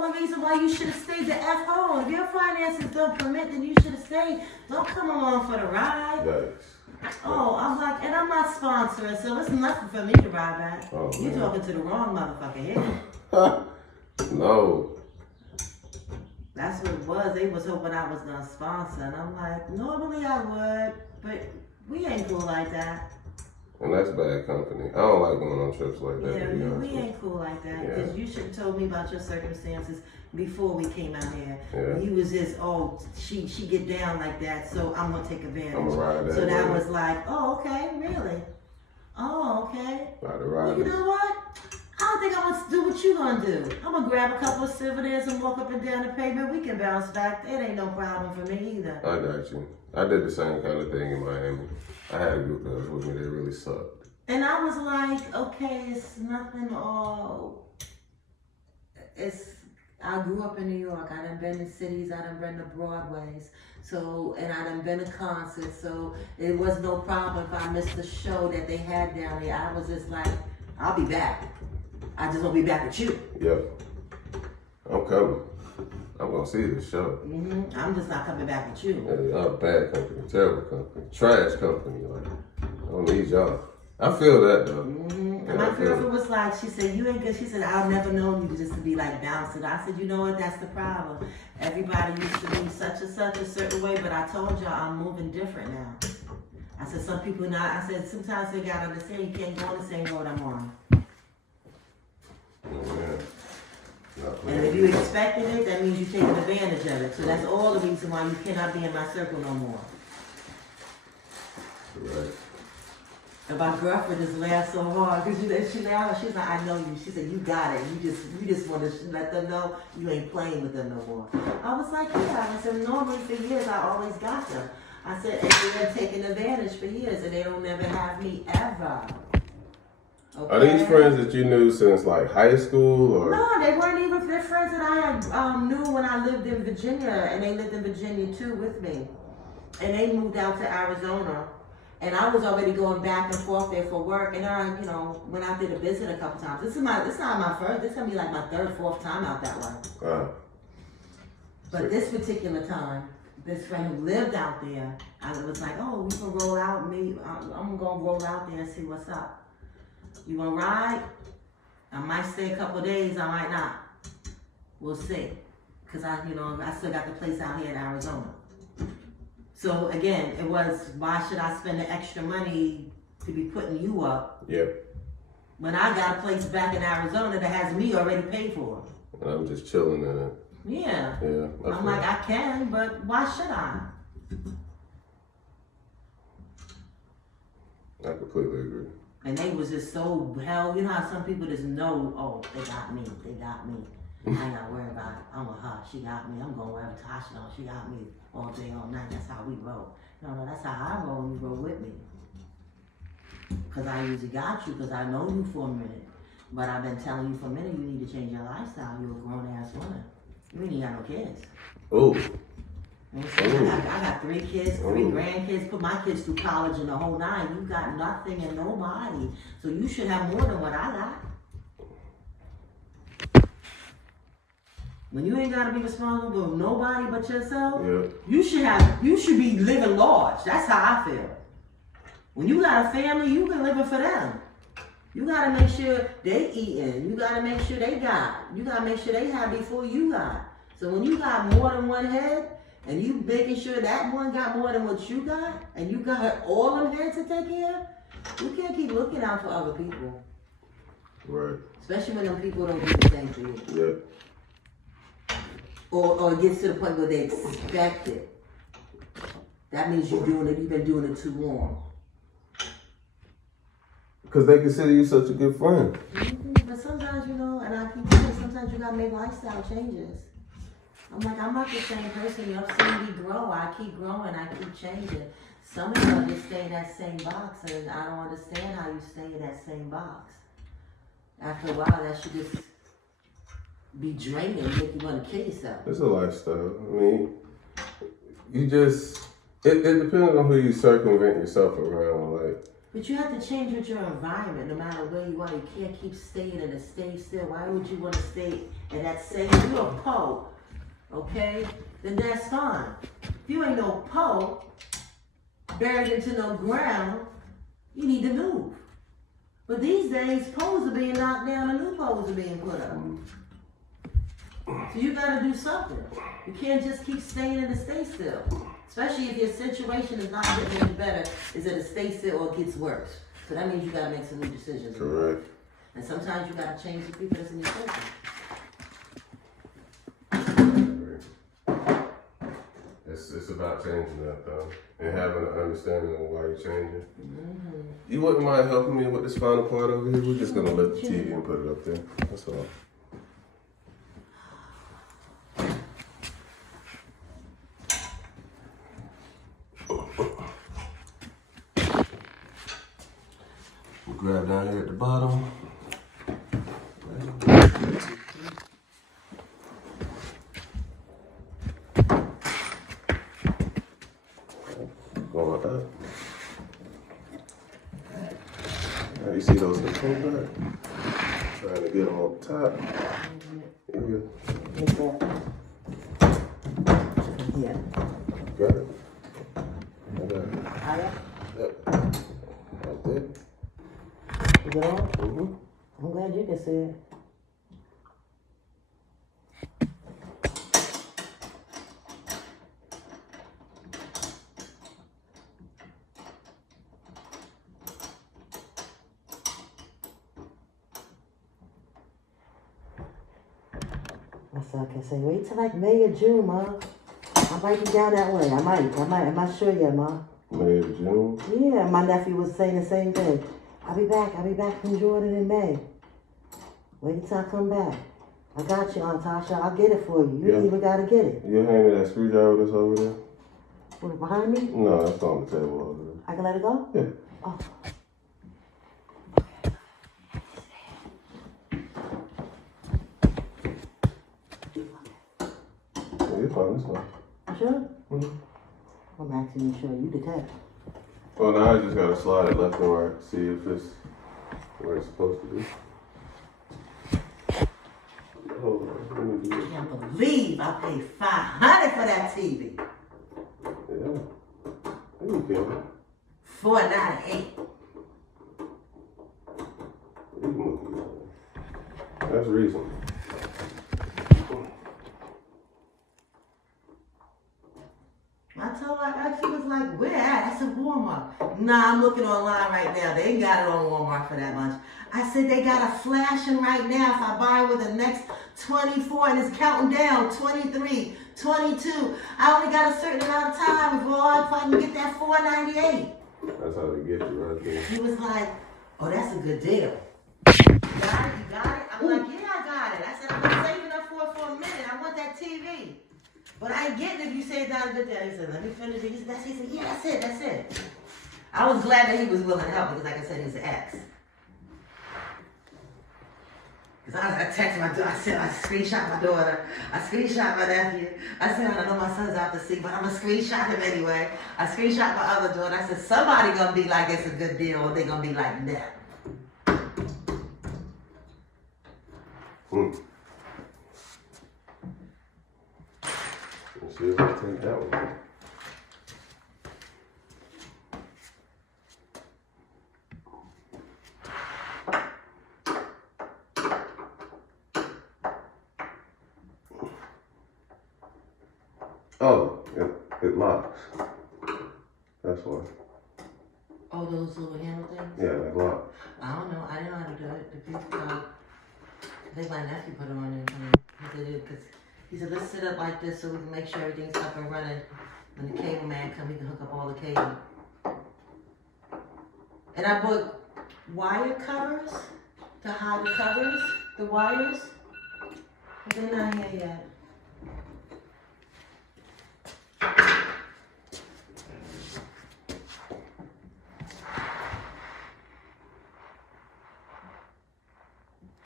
all the reason why you should have stayed the F home. If your finances don't permit, then you should have stayed. Don't come along for the ride. Yikes. Oh, I'm like, and I'm not sponsoring, so it's nothing for me to ride back. Oh, You man. talking to the wrong motherfucker here. No. That's what it was. They was hoping I was gonna sponsor, and I'm like, normally I would, but we ain't cool like that. And that's bad company. I don't like going on trips like that. Yeah, to be honest we with you. ain't cool like that. Yeah. Because you should have told me about your circumstances before we came out here. Yeah. You was just, oh, she get down like that, so I'm gonna take advantage. I'm gonna ride that So that way. was like, oh, okay, really? Oh, okay. Ride the Well, ride. you know what? I don't think I'm gonna do what you gonna do. I'm gonna grab a couple of souvenirs and walk up and down the pavement. We can bounce back. It ain't no problem for me either. I got you. I did the same kind of thing in Miami. I had a group that was with me. They really sucked. And I was like, okay, it's nothing all. I grew up in New York. I done been to cities. I done been to Broadways. So, and I done been to concerts. So it was no problem if I missed the show that they had down there. I was just like, I'll be back. I just won't be back with you. Yep. I'm coming. I'm gonna see this show. I'm just not coming back with you. Yeah, y'all a bad company, terrible company, trash company. Like, I don't need y'all. I feel that though. And Yeah, my I feel girlfriend was like, she said, you ain't good. She said, I've never known you just to be like bouncing. I said, you know what, that's the problem. Everybody used to be such a certain way, but I told y'all I'm moving different now. I said, some people not, I said, sometimes they gotta understand you can't go on the same road I'm on. And if you expected it, that means you're taking advantage of it. So that's all the reason why you cannot be in my circle no more. Right. And my girlfriend just laughed so hard because she laughed. She's like, I know you. She said, you got it. You just want to let them know you ain't playing with them no more. I was like, yeah. I said, normally for years I always got them. I said, and they've been taking advantage for years, and they don't never have me ever. Okay? Are these friends that you knew since like high school or? No, they weren't even they're friends that I knew when I lived in Virginia, and they lived in Virginia too with me. And they moved out to Arizona. And I was already going back and forth there for work, and I, went out there to visit a couple times. This is not my first. This is gonna be like my third, fourth time out that way. But this particular time, this friend who lived out there, I was like, oh, we can roll out. I'm gonna roll out there and see what's up. You wanna ride? I might stay a couple of days. I might not. We'll see. Cause I still got the place out here in Arizona. So again, it was, why should I spend the extra money to be putting you up? Yep. When I got a place back in Arizona that has me already paid for. And I'm just chilling in it. Yeah. Yeah. I'm like, I can, but why should I? I completely agree. And they was just so hell, you know how some people just know, oh, they got me. I ain't gotta worry about it. I'm with her. She got me. I'm going wherever Tasha knows. She got me all day, all night. That's how we roll. No, that's how I roll when you roll with me. Because I usually got you because I know you for a minute. But I've been telling you for a minute you need to change your lifestyle. You're a grown-ass woman. You ain't got no kids. Oh. I got 3 kids, 3 grandkids, put my kids through college and the whole 9. You got nothing and nobody. So you should have more than what I got. When you ain't gotta be responsible for nobody but yourself, you should be living large. That's how I feel. When you got a family, you can live it for them. You gotta make sure they eating. You gotta make sure they got. You gotta make sure they have before you got. So when you got more than one head, and you making sure that one got more than what you got, and you got all them heads to take care of, you can't keep looking out for other people. Right. Especially when them people don't do the same for you. Yep. Or it gets to the point where they expect it. That means you've been doing it too long. Because they consider you such a good friend. But sometimes, and I keep saying, sometimes you gotta make lifestyle changes. I'm like, I'm not the same person. You've seen me grow. I keep growing. I keep changing. Some of y'all just stay in that same box, and I don't understand how you stay in that same box. After a while, that should just be draining, make you want to kill yourself. It's a lifestyle. I mean, you just, it depends on who you circumvent yourself around. Like, But you have to change with your environment no matter where you are. You can't keep staying in a stay still. Why would you want to stay in that same, if you're a Poe, okay, then that's fine. If you ain't no Poe, buried into no ground, you need to move. But these days, poles are being knocked down and new poles are being put up. So you gotta do something. You can't just keep staying in the stay still. Especially if your situation is not getting any better, is it a stay still or it gets worse? So that means you gotta make some new decisions. Correct. And sometimes you gotta change the people that's in your circle. It's about changing that though, and having an understanding of why you're changing. You wouldn't mind helping me with this final part over here? We're just gonna let the TV and put it up there. That's all. Grab down here at the bottom. Going like that. Now you see those in the back? Trying to get them on top. Yeah. Yeah. Got it. I got it. Higher? Yep. Right there. Is it on? Mm-hmm. I'm glad you can see it. That's all I can say. Wait till like May or June, Ma. I might be down that way. I might. I'm not sure yet, Ma. May or June? Yeah, my nephew was saying the same thing. I'll be back from Jordan in May. Wait until I come back. I got you, Aunt Tasha. I'll get it for you. You ain't even gotta get it. You hand me that screwdriver that's over there? What, behind me? No, that's on the table over there. I can let it go? Yeah. Oh. Yeah, you're fine, it's fine. You sure? Mm-hmm. I'm asking you sure. You detect. Well, now I just gotta slide it left and right, see if it's where it's supposed to be. Hold on, let me do I it. can't believe I paid $500 for that TV. Yeah. You can. $498. You can look at it. That's reasonable. I told her, she was like, where at? I said, Walmart. Nah, I'm looking online right now. They ain't got it on Walmart for that much. I said, they got a flashing right now. If I buy with the next 24 and it's counting down, 23, 22. I only got a certain amount of time before I can get that $498. That's how they get you right there. He was like, oh, that's a good deal. You got it? You got it? I'm like, yeah, I got it. I said, I've been saving up for it for a minute. I want that TV. But I ain't getting it if you say it's not a good deal. He said, let me finish it. He said, yeah, that's it. I was glad that he was willing to help because, like I said, he's an ex. Because I text my daughter, I screenshot my daughter, I screenshot my nephew. I said, I know my son's out to sea, but I'm going to screenshot him anyway. I screenshot my other daughter. I said, somebody going to be like, it's a good deal, or they going to be like, nah. Let's see if I take that one. Oh, it locks. That's why. Oh, those little handle things? Yeah, it locks. I don't know. I didn't know how to do it. The people, I think my nephew put it on it. He did it because he said, let's sit up like this so we can make sure everything's up and running. When the cable man comes, he can hook up all the cable. And I bought wire covers to hide the covers, the wires. But they're not here yet.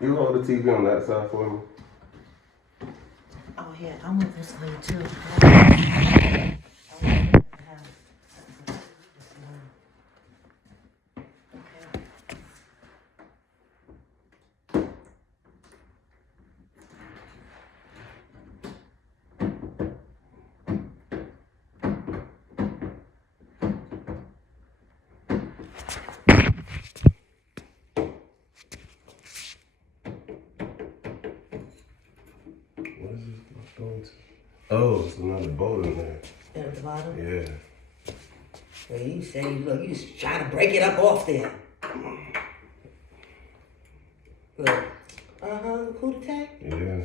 You hold the TV on that side for me. Oh, yeah, I'm with this one too. Oh, it's another bolt in there. At the bottom? Yeah. Well, you say, look, you just trying to break it up off there. Look. Who the tech? Yeah.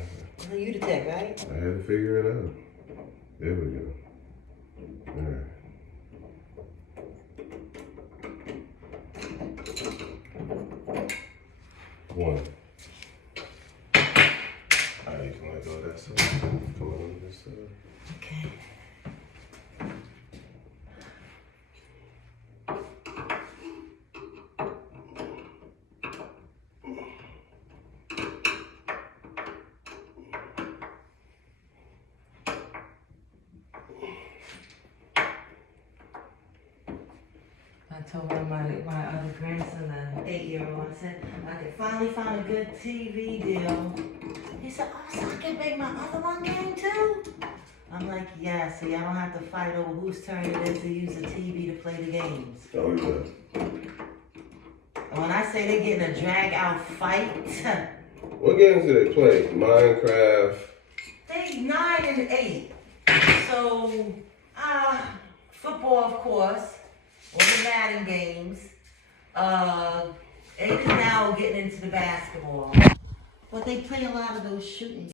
You the tech, right? I had to figure it out. There we go. Alright. One. Alright, you can let go of that side. Come on this side. Okay. I told my other grandson, the 8-year-old, I said, I could finally find a good TV deal. He said, oh, so I can bring my other one game too? I'm like, yeah, see, I don't have to fight over whose turn it is to use the TV to play the games. Oh, yeah. And when I say they're getting a drag out fight, What games do they play? Minecraft. they 9 and 8. So, football, of course. All the Madden games. 8 is now getting into the basketball. But they play a lot of those shooting